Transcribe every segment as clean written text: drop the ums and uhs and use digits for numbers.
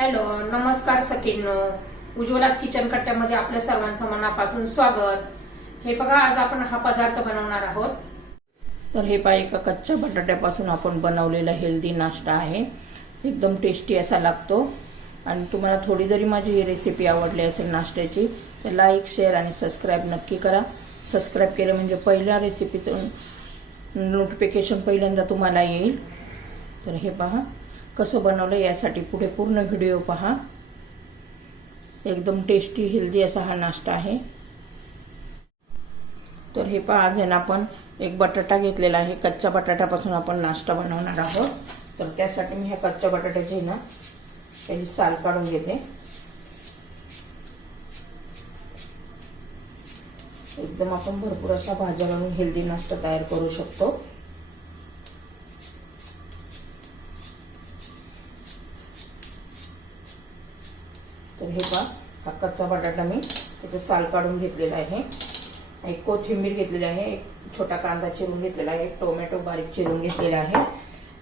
Hello, नमस्कार सखींनो. उज्ज्वलाच kitchen कट्ट्यामध्ये आपल्या सर्वांचं मनापासून स्वागत. हे बघा, आज आपण हा पदार्थ बनवणार आहोत. तर हे पहा, एका कच्च्या बटाट्यापासून आपण बनवलेला हेल्दी नाश्ता आहे. एकदम टेस्टी असा लागतो. आणि तुम्हाला थोडी जरी माझी ही रेसिपी आवडली असेल नाश्त्याची तर लाईक, शेअर आणि सबस्क्राईब नक्की करा. सबस्क्राईब केलं म्हणजे पहिल्या रेसिपीचं नोटिफिकेशन पहिल्यांदा तुम्हाला येईल. तर हे पहा कसं बनवलं, यासाठी पुढे पूर्ण व्हिडिओ पहा. एकदम टेस्टी हेल्दी असा हा नाश्ता आहे. तर हे पहा, आज आहे ना आपण एक बटाटा घेतलेला आहे. कच्च्या बटाट्यापासून आपण नाश्ता बनवणार आहोत. तर त्यासाठी मी ह्या कच्च्या बटाट्याची ना त्याची साल काढून घेते. एकदम आपण भरपूर असा भाज्या घालून हेल्दी नाश्ता तयार करू शकतो. तर हे पहा, हा कच्चा बटाटा मी त्याचं साल काढून घेतलेला आहे. एक कोथिंबीर घेतलेली आहे, एक छोटा कांदा चिरून घेतलेला आहे, एक टोमॅटो बारीक चिरून घेतलेला आहे.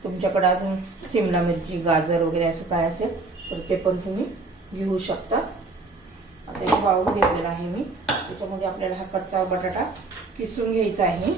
तुमच्याकडे अजून शिमला मिरची, गाजर वगैरे असं काय असेल तर ते पण तुम्ही घेऊ शकता. आता एक बाउल घेतलेला आहे मी, त्याच्यामध्ये आपल्याला हा कच्चा बटाटा किसून घ्यायचा आहे.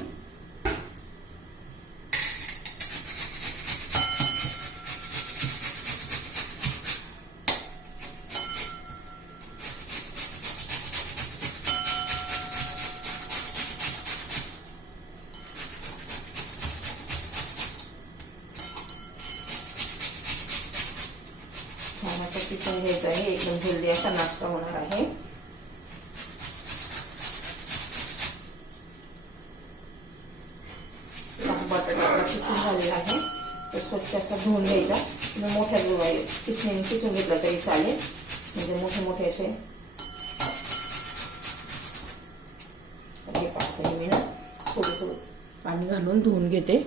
छान असं किसून घ्यायचं आहे. एकदम हेल्दी असा नाश्ता होणार आहे. बटाटा किसून झालेला आहे, तर स्वच्छ असं धुवून घ्यायचा. तुम्ही मोठ्या किसणीने किसून घेतला तरी चालेल, म्हणजे मोठे मोठे असे. हे पाहते मी ना थोडं थोडं पाणी घालून धुवून घेते.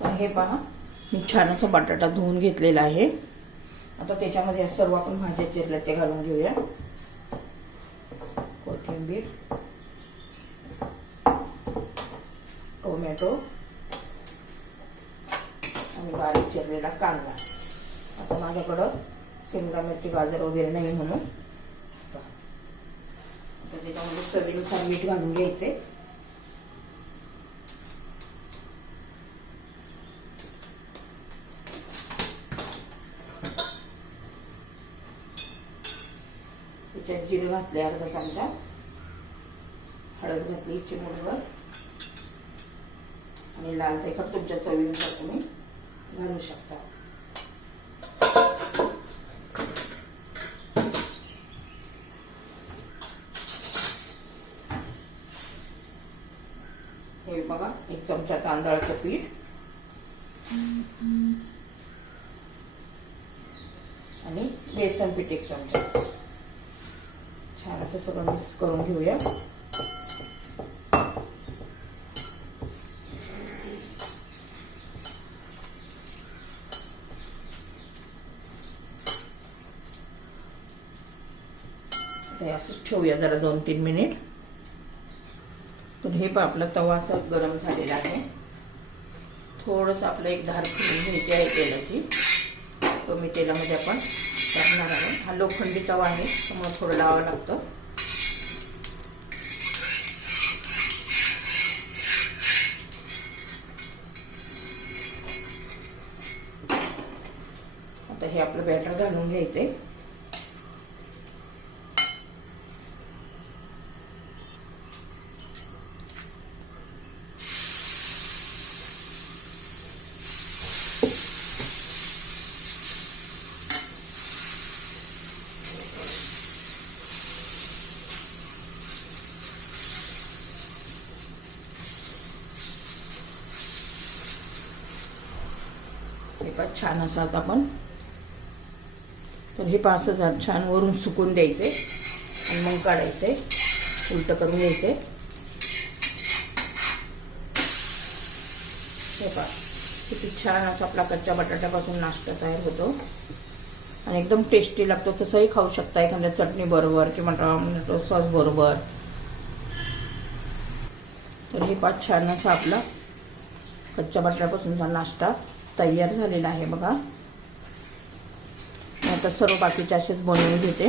तर हे पहा, मी छान असा बटाटा धुवून घेतलेला आहे. आता त्याच्यामध्ये सर्व आपण भाज्या चिरल्या ते घालून घेऊया. कोथिंबीर, टोमॅटो आणि बारीक चिरलेला कांदा. आता माझ्याकडं शिमला मिरची, गाजर वगैरे नाही म्हणून आता त्याच्यामध्ये चवीनुसार मीठ घालून घ्यायचे. त्याच्यात जिरे घातले अर्धा चमचा, हळद घातली चिमूटभर आणि लाल तिखट तुमच्या चवीनुसार तुम्ही घालू शकता. हे बघा, एक चमचा तांदळाचं पीठ आणि बेसन पीठ एक चमचा. छान असं सगळं मिक्स करून घेऊया. असं ठेवूया जरा 2-3 मिनिट. तर हे पण आपला तवा असा गरम झालेला आहे. थोडंसं आपलं एक धार फिरून घ्यायची आहे तेलाची. कमी तेलामध्ये आपण टाकणार आहोत. हा लोखंडी तवा आहे, त्यामुळे थोडं लावावं लागतं. आता हे आपलं बॅटर घालून घ्यायचंय. हे पण छान असं आता आपण, तर हे असं छान वरून सुकून द्यायचे आणि मग काढायचे, उलट करून घ्यायचे. हे पहा, किती छान असा आपला कच्च्या बटाट्यापासून नाश्ता तयार होतो आणि एकदम टेस्टी लागतो. तसंही खाऊ शकता एखाद्या चटणी बरोबर किंवा टोमॅटो सॉस बरोबर. तर हे पहा, छान असा आपला कच्च्या बटाट्यापासूनचा नाश्ता तयार झालेला आहे बघा. आता सर्व बाकीचे असेच बनवून घेते.